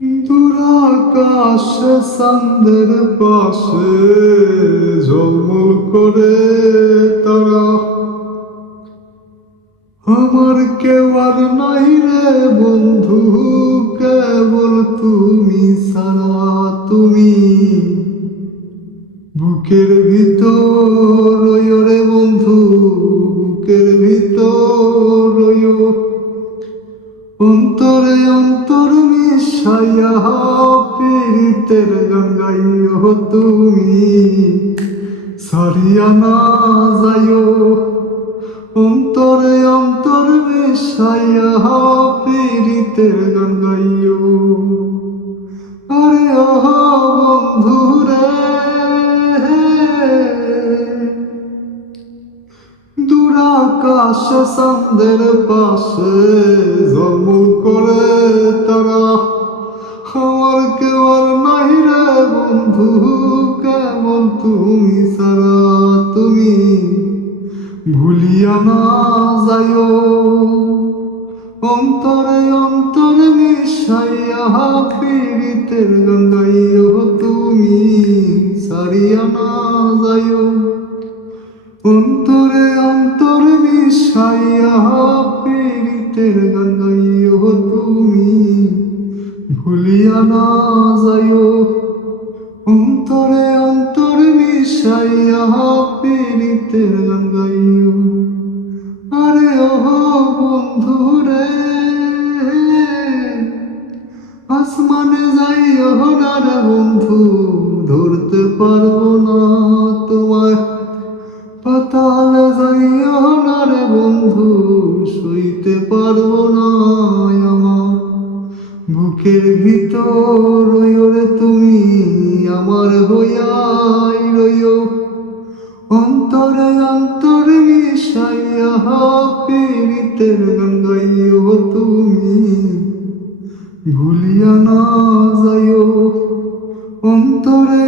দুরাকাশে চাঁদের পাশে ঝলমল করে তারা, আমার কেউ আর নাই রে বন্ধু, কেবল তুমি ছাড়া। তুমি বুকের ভিতর রইও রে বন্ধু, বুকের ভিতর রইও। অন্তরে অন্তর মিশাইয়া পীড়িতের গান গাইও তুমি, সারিয়া না যাইও। অন্তরে অন্তর মিশাইয়া পীড়িতের গান গাইও। আরে ও বন্ধু রে, দুরাকাশে চাঁদের পাশে ঝলমল করে তারা, আমার কেউ আর নাই রে বন্ধু, কেমন তুমি ছাড়া। তুমি ভুলিয়া না যাইও। অন্তরে অন্তরে মিশাইয়া পীড়িতের গান গাইও তুমি, সারিয়া না যাইও। অন্তরে অন্তরে মিশাইয়া পীড়িতের গান গাইও তুমি, ভুলিয়া না যাইও। অন্তরে অন্তরে মিশাইয়া পীড়িতের গান গাইও। আরে ও বন্ধু রে, আসমানে যাইও না রে বন্ধু, ধরতে পারবো না তোমায়। পাতালে যাইও না রে বন্ধু, সইতে পারবো না আমার। বুকের ভিতর রইও রে তুমি, আমার হইয়াই রইও। অন্তরে অন্তরে মিশাইয়া পীড়িতের গান গাইও তুমি, ভুলিয়া না যাইও। অন্তরে